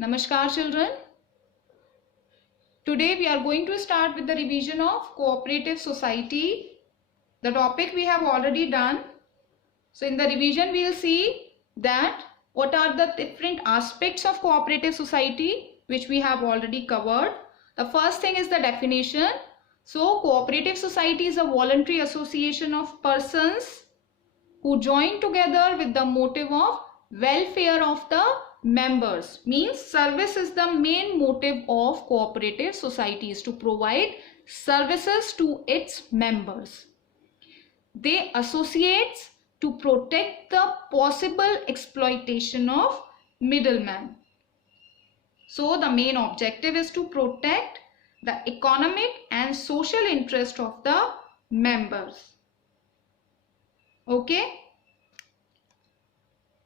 Namaskar children. Today we are going to start with the revision of cooperative society. The topic we have already done. So in the revision we will see that what are the different aspects of cooperative society which we have already covered. The first thing is the definition. So cooperative society is a voluntary association of persons who join together with the motive of welfare of the members. Means service is the main motive of cooperative societies, to provide services to its members. They associate to protect the possible exploitation of middlemen. So the main objective is to protect the economic and social interest of the members. Okay.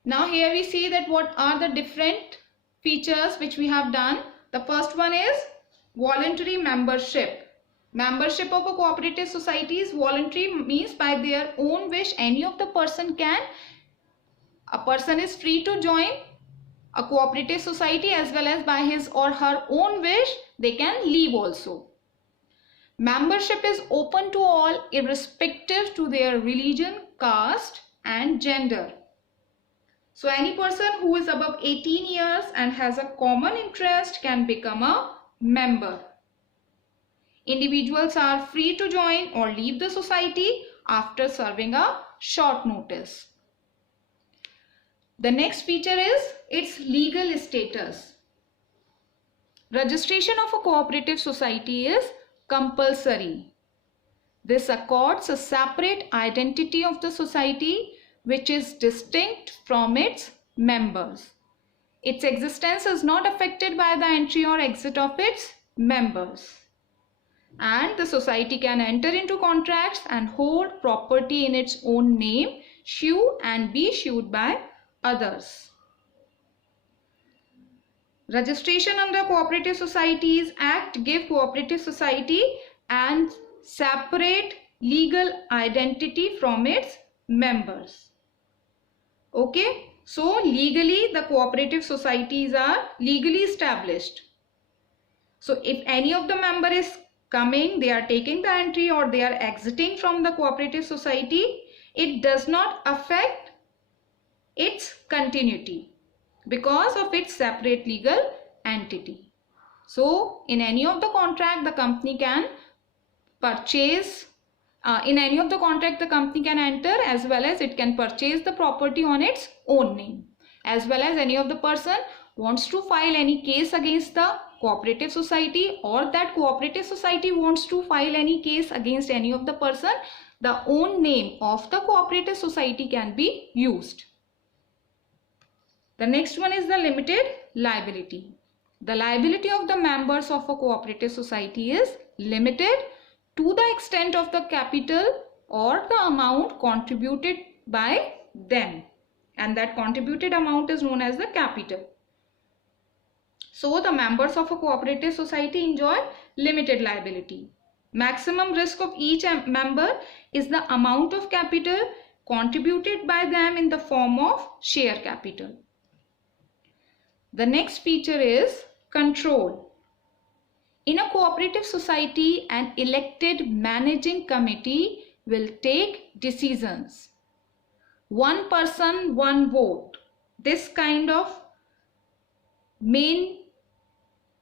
Now here we see that what are the different features which we have done. The first one is voluntary membership. Membership of a cooperative society is voluntary, means by their own wish any of the person is free to join a cooperative society, as well as by his or her own wish they can leave also. Membership is open to all irrespective to their religion, caste and gender. So any person who is above 18 years and has a common interest can become a member. Individuals are free to join or leave the society after serving a short notice. The next feature is its legal status. Registration of a cooperative society is compulsory. This accords a separate identity of the society which is distinct from its members. Its existence is not affected by the entry or exit of its members. And the society can enter into contracts and hold property in its own name, sue and be sued by others. Registration under Cooperative Societies Act give cooperative society and separate legal identity from its members. Okay, so legally the cooperative societies are legally established. So if any of the member is coming, they are taking the entry or they are exiting from the cooperative society, it does not affect its continuity because of its separate legal entity. So in any of the contract the company can purchase, in any of the contract the company can enter, as well as it can purchase the property on its own name, as well as any of the person wants to file any case against the cooperative society, or that cooperative society wants to file any case against any of the person, the own name of the cooperative society can be used. The next one is the limited liability. The liability of the members of a cooperative society is limited to the extent of the capital or the amount contributed by them, and that contributed amount is known as the capital. So the members of a cooperative society enjoy limited liability. Maximum risk of each member is the amount of capital contributed by them in the form of share capital. The next feature is control. In a cooperative society, an elected managing committee will take decisions. One person, one vote. This kind of main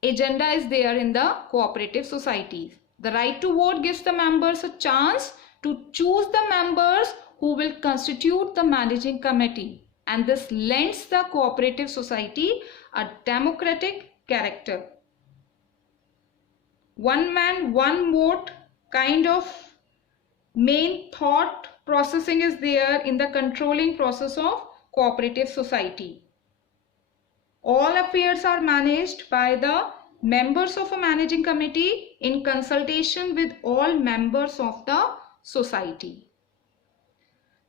agenda is there in the cooperative societies. The right to vote gives the members a chance to choose the members who will constitute the managing committee, and this lends the cooperative society a democratic character. One man, one vote kind of main thought processing is there in the controlling process of cooperative society. All affairs are managed by the members of a managing committee in consultation with all members of the society.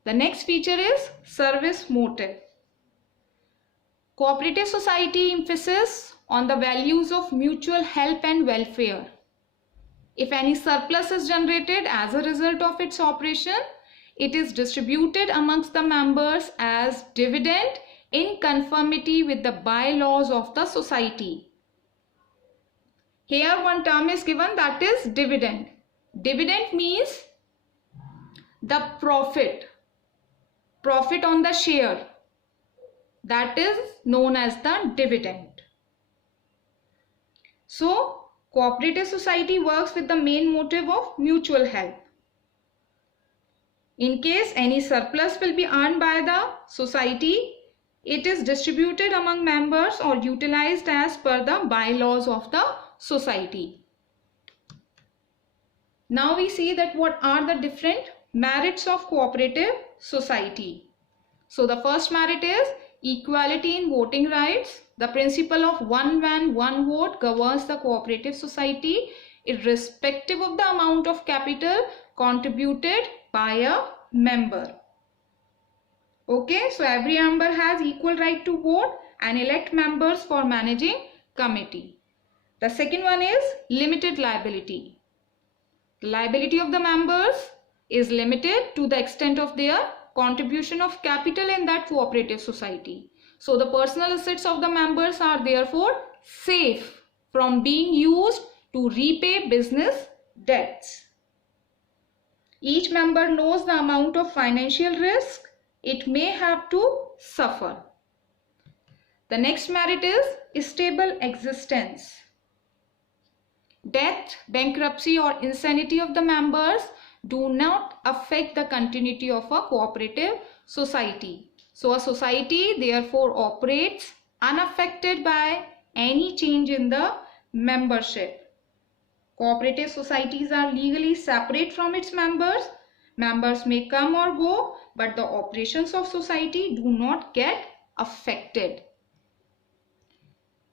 The next feature is service motive. Cooperative society emphasis on the values of mutual help and welfare. If any surplus is generated as a result of its operation, it is distributed amongst the members as dividend in conformity with the bylaws of the society. Here one term is given, that is dividend. Dividend means the profit on the share, that is known as the dividend. So cooperative society works with the main motive of mutual help. In case any surplus will be earned by the society, it is distributed among members or utilized as per the bylaws of the society. Now we see that what are the different merits of cooperative society. So the first merit is equality in voting rights. The principle of one man, one vote governs the cooperative society irrespective of the amount of capital contributed by a member. Okay, so every member has equal right to vote and elect members for managing committee. The second one is limited liability. The liability of the members is limited to the extent of their contribution of capital in that cooperative society. So the personal assets of the members are therefore safe from being used to repay business debts. Each member knows the amount of financial risk it may have to suffer. The next merit is stable existence. Death, bankruptcy or insanity of the members do not affect the continuity of a cooperative society. So a society therefore operates unaffected by any change in the membership. Cooperative societies are legally separate from its members. Members may come or go, but the operations of society do not get affected.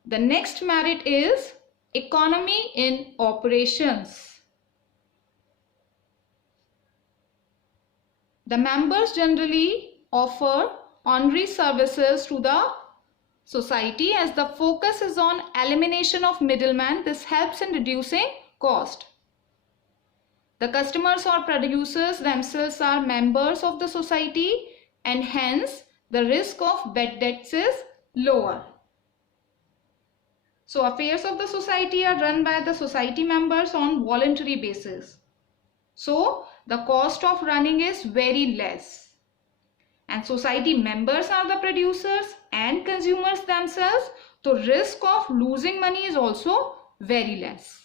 The next merit is economy in operations. The members generally offer honorary services to the society as the focus is on elimination of middlemen. This helps in reducing cost. The customers or producers themselves are members of the society and hence the risk of bad debts is lower. So affairs of the society are run by the society members on voluntary basis. So the cost of running is very less. And society members are the producers and consumers themselves. So risk of losing money is also very less.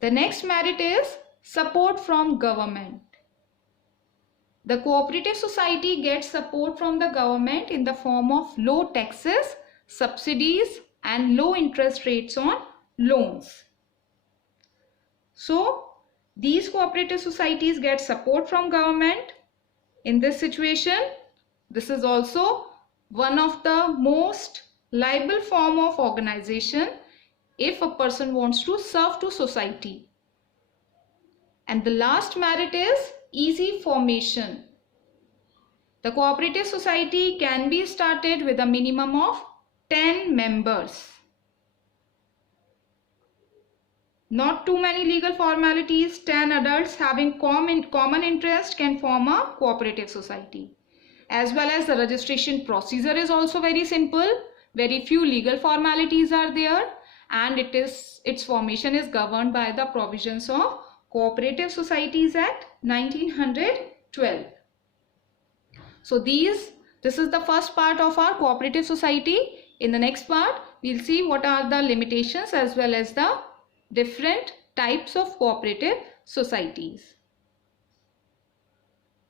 The next merit is support from government. The cooperative society gets support from the government in the form of low taxes, subsidies and low interest rates on loans. So these cooperative societies get support from government. In this situation, this is also one of the most liable form of organization if a person wants to serve to society. And the last merit is easy formation. The cooperative society can be started with a minimum of 10 members. Not too many legal formalities, 10 adults having common interest can form a cooperative society. As well as the registration procedure is also very simple. Very few legal formalities are there and its formation is governed by the provisions of Cooperative Societies Act 1912. So this is the first part of our cooperative society. In the next part, we'll see what are the limitations as well as the different types of cooperative societies.